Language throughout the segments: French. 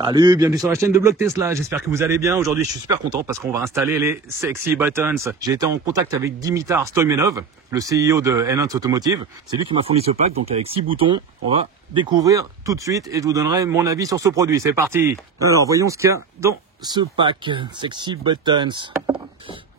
Salut, bienvenue sur la chaîne de Blog Tesla, j'espère que vous allez bien. Aujourd'hui je suis super content parce qu'on va installer les Sexy Buttons. J'ai été en contact avec Dimitar Stoimenov, le CEO de Enhance Automotive. C'est lui qui m'a fourni ce pack, donc avec 6 boutons, on va découvrir tout de suite et je vous donnerai mon avis sur ce produit. C'est parti. Alors voyons ce qu'il y a dans ce pack Sexy Buttons.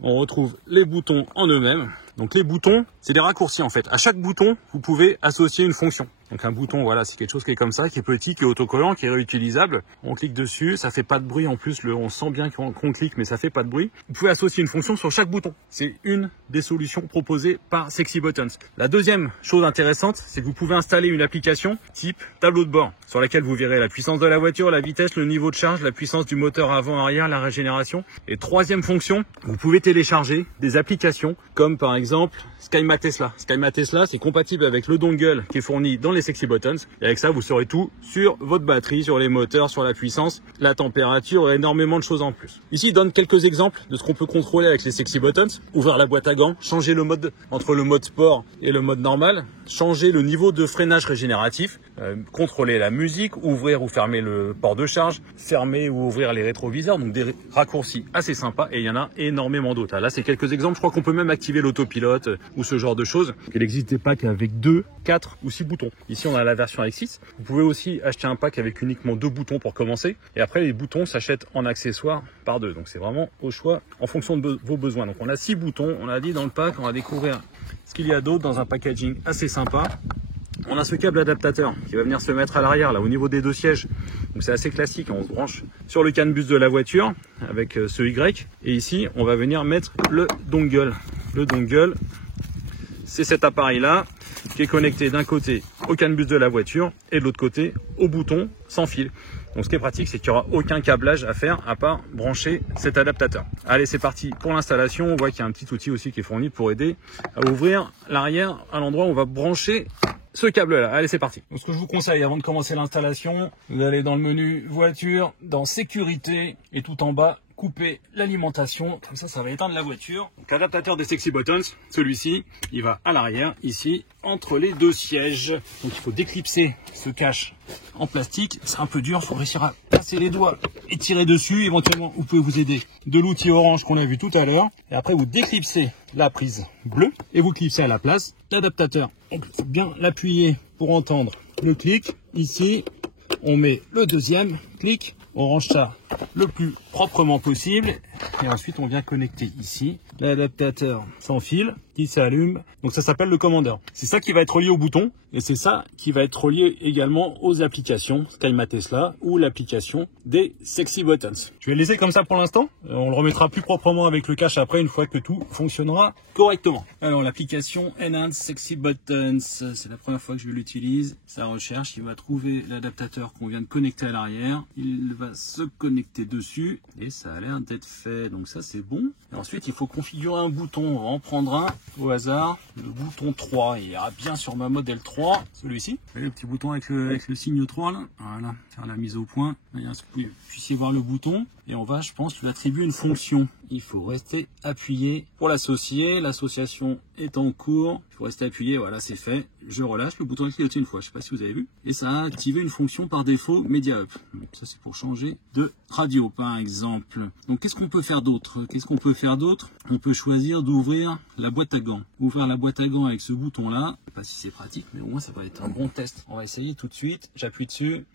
On retrouve les boutons en eux-mêmes. Donc les boutons, c'est des raccourcis en fait. À chaque bouton, vous pouvez associer une fonction. Donc un bouton, voilà, c'est quelque chose qui est comme ça, qui est petit, qui est autocollant, qui est réutilisable. On clique dessus, ça fait pas de bruit en plus, on sent bien qu'on clique, mais ça fait pas de bruit. Vous pouvez associer une fonction sur chaque bouton. C'est une des solutions proposées par Sexy Buttons. La deuxième chose intéressante, c'est que vous pouvez installer une application type tableau de bord, sur laquelle vous verrez la puissance de la voiture, la vitesse, le niveau de charge, la puissance du moteur avant-arrière, la régénération. Et troisième fonction, vous pouvez télécharger des applications comme par exemple SkyMa Tesla. SkyMa Tesla, c'est compatible avec le dongle qui est fourni dans les Sexy Buttons. Et avec ça, vous saurez tout sur votre batterie, sur les moteurs, sur la puissance, la température et énormément de choses en plus. Ici, il donne quelques exemples de ce qu'on peut contrôler avec les Sexy Buttons. Ouvrir la boîte à gants, changer le mode entre le mode sport et le mode normal, changer le niveau de freinage régénératif, contrôler la musique, ouvrir ou fermer le port de charge, fermer ou ouvrir les rétroviseurs. Donc des raccourcis assez sympas et il y en a énormément d'autres. Là, c'est quelques exemples. Je crois qu'on peut même activer l'autopilote ou ce genre de choses. Il existe des packs avec 2, 4 ou 6 boutons. Ici, on a la version avec 6. Vous pouvez aussi acheter un pack avec uniquement 2 boutons pour commencer. Et après, les boutons s'achètent en accessoire par 2. Donc, c'est vraiment au choix en fonction de vos besoins. Donc, on a 6 boutons. On a dit dans le pack, on va découvrir ce qu'il y a d'autre dans un packaging assez sympa. On a ce câble adaptateur qui va venir se mettre à l'arrière, là, au niveau des 2 sièges. Donc, c'est assez classique. On se branche sur le canbus de la voiture avec ce Y. Et ici, on va venir mettre le dongle. Le dongle, c'est cet appareil-là qui est connecté d'un côté au canbus de la voiture et de l'autre côté au bouton sans fil. Donc ce qui est pratique, c'est qu'il n'y aura aucun câblage à faire à part brancher cet adaptateur. Allez, c'est parti pour l'installation. On voit qu'il y a un petit outil aussi qui est fourni pour aider à ouvrir l'arrière à l'endroit où on va brancher ce câble-là. Allez, c'est parti. Donc ce que je vous conseille avant de commencer l'installation, vous allez dans le menu voiture, dans sécurité et tout en bas, couper l'alimentation, comme ça va éteindre la voiture. Donc adaptateur des Sexy Buttons, celui-ci, il va à l'arrière, ici, entre les 2 sièges. Donc il faut déclipser ce cache en plastique, c'est un peu dur, il faut réussir à passer les doigts et tirer dessus. Éventuellement, vous pouvez vous aider de l'outil orange qu'on a vu tout à l'heure. Et après, vous déclipsez la prise bleue et vous clipsez à la place l'adaptateur. Donc il faut bien l'appuyer pour entendre le clic. Ici, on met le deuxième clic. On range ça le plus proprement possible et ensuite on vient connecter ici l'adaptateur sans fil qui s'allume. Donc ça s'appelle le commandeur. C'est ça qui va être relié au bouton et c'est ça qui va être relié également aux applications SkyMa Tesla ou l'application des Sexy Buttons. Je vais le laisser comme ça pour l'instant. On le remettra plus proprement avec le cache après une fois que tout fonctionnera correctement. Alors l'application Enhance Sexy Buttons, c'est la première fois que je l'utilise. Ça recherche, il va trouver l'adaptateur qu'on vient de connecter à l'arrière. Il va se connecter dessus et ça a l'air d'être fait. Donc ça c'est bon. Et ensuite il faut configurer un bouton. On va en prendre un au hasard. Le bouton 3. Il ira bien sur ma modèle 3. Celui-ci. Vous voyez le petit bouton avec le signe 3 là. Voilà. Faire la mise au point. Vous puissiez voir le bouton. Et on va, je pense, lui attribuer une fonction. Il faut rester appuyé pour l'associer. L'association est en cours. Il faut rester appuyé. Voilà, c'est fait. Je relâche. Le bouton est cliqué une fois. Je ne sais pas si vous avez vu. Et ça a activé une fonction par défaut Media Up. Donc ça, c'est pour changer de radio, par exemple. Donc, qu'est-ce qu'on peut faire d'autre? On peut choisir d'ouvrir la boîte à gants. Ouvrir la boîte à gants avec ce bouton-là. Je ne sais pas si c'est pratique, mais au moins, ça va être un bon test. On va essayer tout de suite. J'appuie dessus.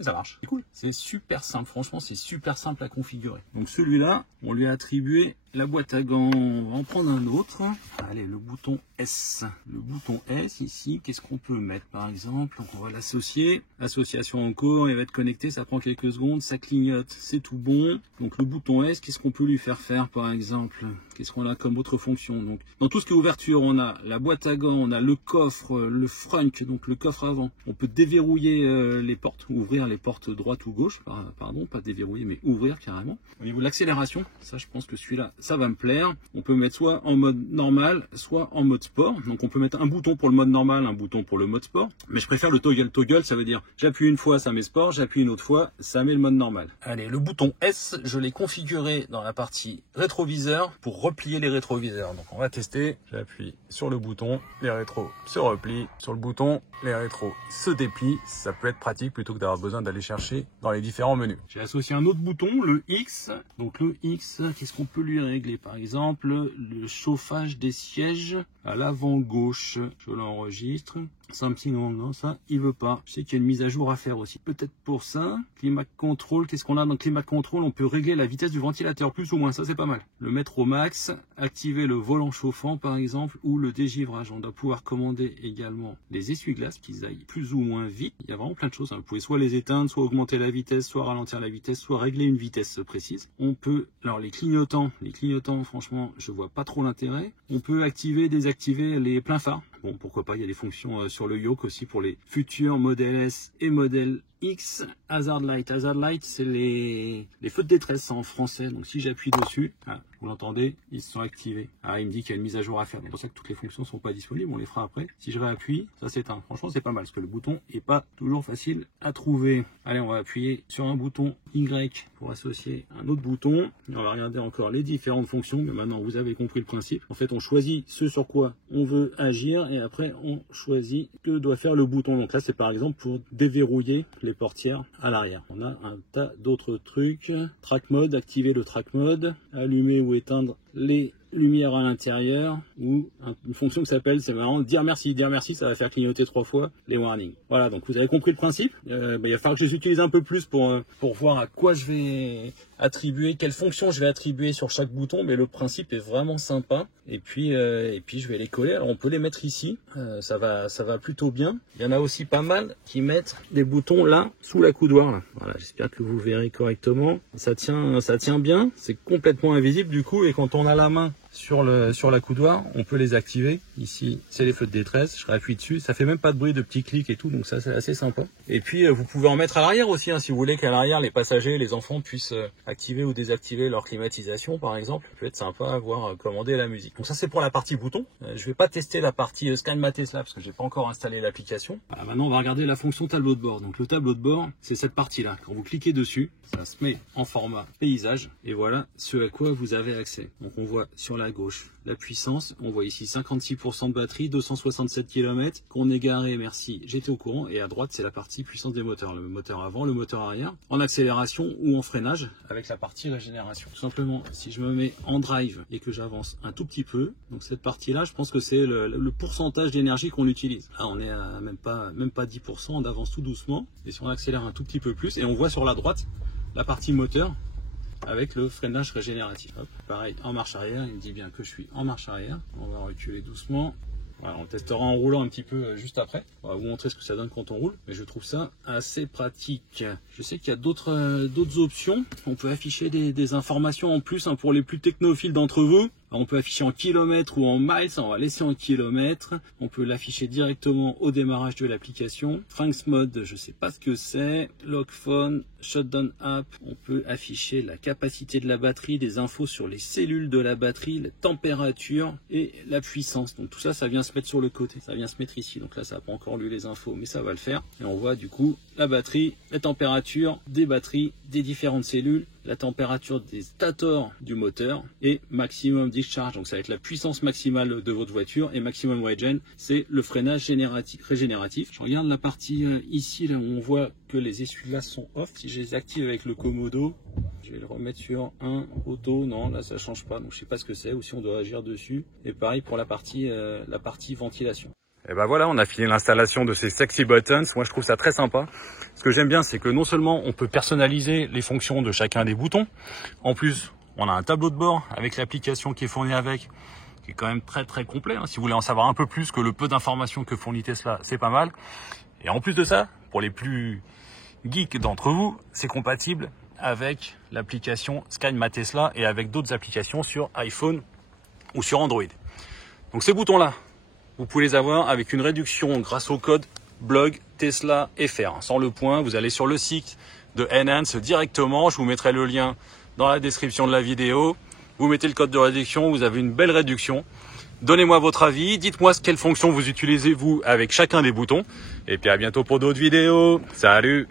Et ça marche, c'est cool. C'est super simple, franchement, c'est super simple à configurer. Donc celui-là, on lui a attribué la boîte à gants. On va en prendre un autre. Allez, le bouton S. Le bouton S, ici, qu'est-ce qu'on peut mettre, par exemple? Donc on va l'associer. Association en cours, il va être connecté, ça prend quelques secondes, ça clignote, c'est tout bon. Donc le bouton S, qu'est-ce qu'on peut lui faire faire, par exemple? Qu'est-ce qu'on a comme autre fonction? Donc dans tout ce qui est ouverture, on a la boîte à gants, on a le coffre, le frunk, donc le coffre avant. On peut déverrouiller les portes, ouvrir les portes droite ou gauche, pardon, pas déverrouiller, mais ouvrir carrément. Au niveau de l'accélération, ça je pense que celui-là, ça va me plaire. On peut mettre soit en mode normal, soit en mode sport. Donc on peut mettre un bouton pour le mode normal, un bouton pour le mode sport. Mais je préfère le toggle. Toggle, ça veut dire j'appuie une fois, ça met sport, j'appuie une autre fois, ça met le mode normal. Allez, le bouton S, je l'ai configuré dans la partie rétroviseur pour replier les rétroviseurs. Donc on va tester. J'appuie sur le bouton, les rétros se replient. Sur le bouton, les rétros se déplient. Ça peut être pratique plutôt que d'avoir besoin d'aller chercher dans les différents menus. J'ai associé un autre bouton, le X. Donc le X, qu'est-ce qu'on peut lui régler? Par exemple, le chauffage des sièges à l'avant gauche. Je l'enregistre. Something non, ça, il veut pas. Je sais qu'il y a une mise à jour à faire aussi. Peut-être pour ça. Climat control, qu'est-ce qu'on a dans le climat control? On peut régler la vitesse du ventilateur, plus ou moins. Ça, c'est pas mal. Le mettre au max, activer le volant chauffant, par exemple, ou le dégivrage. On doit pouvoir commander également les essuie-glaces, qu'ils aillent plus ou moins vite. Il y a vraiment plein de choses. Vous pouvez soit les éteindre, soit augmenter la vitesse, soit ralentir la vitesse, soit régler une vitesse précise. On peut, alors les clignotants, franchement, je vois pas trop l'intérêt. On peut activer, désactiver les pleins phares. Bon, pourquoi pas, il y a des fonctions sur le yoke aussi pour les futurs modèles S et modèles X. Hazard Light. Hazard Light, c'est les feux de détresse en français. Donc si j'appuie dessus, vous l'entendez, ils se sont activés. Il me dit qu'il y a une mise à jour à faire. C'est pour ça que toutes les fonctions sont pas disponibles. On les fera après. Si je réappuie, ça s'éteint. Franchement, c'est pas mal parce que le bouton est pas toujours facile à trouver. Allez, on va appuyer sur un bouton Y pour associer un autre bouton. Et on va regarder encore les différentes fonctions. Mais maintenant, vous avez compris le principe. En fait, on choisit ce sur quoi on veut agir et après, on choisit ce que doit faire le bouton. Donc là, c'est par exemple pour déverrouiller les portières à l'arrière. On a un tas d'autres trucs. Track mode, activer le track mode, allumer ou éteindre les lumière à l'intérieur, ou une fonction qui s'appelle, c'est marrant, dire merci, ça va faire clignoter 3 fois les warnings. Voilà, donc vous avez compris le principe. Il va falloir que je les utilise un peu plus pour voir à quoi je vais attribuer, quelles fonctions je vais attribuer sur chaque bouton, mais le principe est vraiment sympa. Et puis je vais les coller. Alors on peut les mettre ici, ça va plutôt bien. Il y en a aussi pas mal qui mettent des boutons là sous la coudoir. Là. Voilà, j'espère que vous verrez correctement. Ça tient bien, c'est complètement invisible du coup, et quand on a la main sur la coudoir, on peut les activer. Ici, c'est les feux de détresse. Je réappuie dessus. Ça fait même pas de bruit de petits clics et tout, donc ça, c'est assez sympa. Et puis, vous pouvez en mettre à l'arrière aussi, hein, si vous voulez qu'à l'arrière, les passagers, les enfants puissent activer ou désactiver leur climatisation, par exemple. Ça peut être sympa à voir commander la musique. Donc ça, c'est pour la partie bouton. Je vais pas tester la partie Scan My Tesla parce que j'ai pas encore installé l'application. Maintenant, on va regarder la fonction tableau de bord. Donc le tableau de bord, c'est cette partie-là. Quand vous cliquez dessus, ça se met en format paysage. Et voilà ce à quoi vous avez accès. Donc on voit sur la gauche la puissance, on voit ici 56% de batterie, 267 km, qu'on est garé, merci, j'étais au courant, et à droite c'est la partie puissance des moteurs, le moteur avant, le moteur arrière, en accélération ou en freinage, avec la partie régénération. Tout simplement, si je me mets en drive et que j'avance un tout petit peu, donc cette partie-là, je pense que c'est le pourcentage d'énergie qu'on utilise. Là, on est à même pas 10%, on avance tout doucement, et si on accélère un tout petit peu plus, et on voit sur la droite la partie moteur, avec le freinage régénératif. Hop, pareil, en marche arrière, il me dit bien que je suis en marche arrière. On va reculer doucement. Voilà, on testera en roulant un petit peu juste après. On va vous montrer ce que ça donne quand on roule, mais je trouve ça assez pratique. Je sais qu'il y a d'autres options. On peut afficher des informations en plus, hein, pour les plus technophiles d'entre vous. On peut afficher en kilomètres ou en miles, on va laisser en kilomètres. On peut l'afficher directement au démarrage de l'application. Franks Mode, je sais pas ce que c'est. Lock Phone, Shutdown App. On peut afficher la capacité de la batterie, des infos sur les cellules de la batterie, la température et la puissance. Donc tout ça, ça vient se mettre sur le côté. Ça vient se mettre ici. Donc là, ça n'a pas encore lu les infos, mais ça va le faire. Et on voit du coup la batterie, la température des batteries, des différentes cellules, la température des stators du moteur et maximum discharge, donc ça va être la puissance maximale de votre voiture, et maximum regen, c'est le freinage régénératif. Je regarde la partie ici, là où on voit que les essuie-glaces sont off. Si je les active avec le commodo, je vais le remettre sur 1 auto, non là ça change pas, donc je sais pas ce que c'est ou si on doit agir dessus. Et pareil pour la partie ventilation. Et ben voilà, on a fini l'installation de ces sexy buttons. Moi, je trouve ça très sympa. Ce que j'aime bien, c'est que non seulement on peut personnaliser les fonctions de chacun des boutons, en plus, on a un tableau de bord avec l'application qui est fournie avec, qui est quand même très très complet. Hein. Si vous voulez en savoir un peu plus que le peu d'informations que fournit Tesla, c'est pas mal. Et en plus de ça, pour les plus geeks d'entre vous, c'est compatible avec l'application Scan My Tesla et avec d'autres applications sur iPhone ou sur Android. Donc ces boutons-là, vous pouvez les avoir avec une réduction grâce au code blog Tesla FR. Sans le point, vous allez sur le site de Enhance directement. Je vous mettrai le lien dans la description de la vidéo. vous mettez le code de réduction, vous avez une belle réduction. Donnez-moi votre avis, dites-moi quelle fonction vous utilisez vous avec chacun des boutons. Et puis à bientôt pour d'autres vidéos. Salut!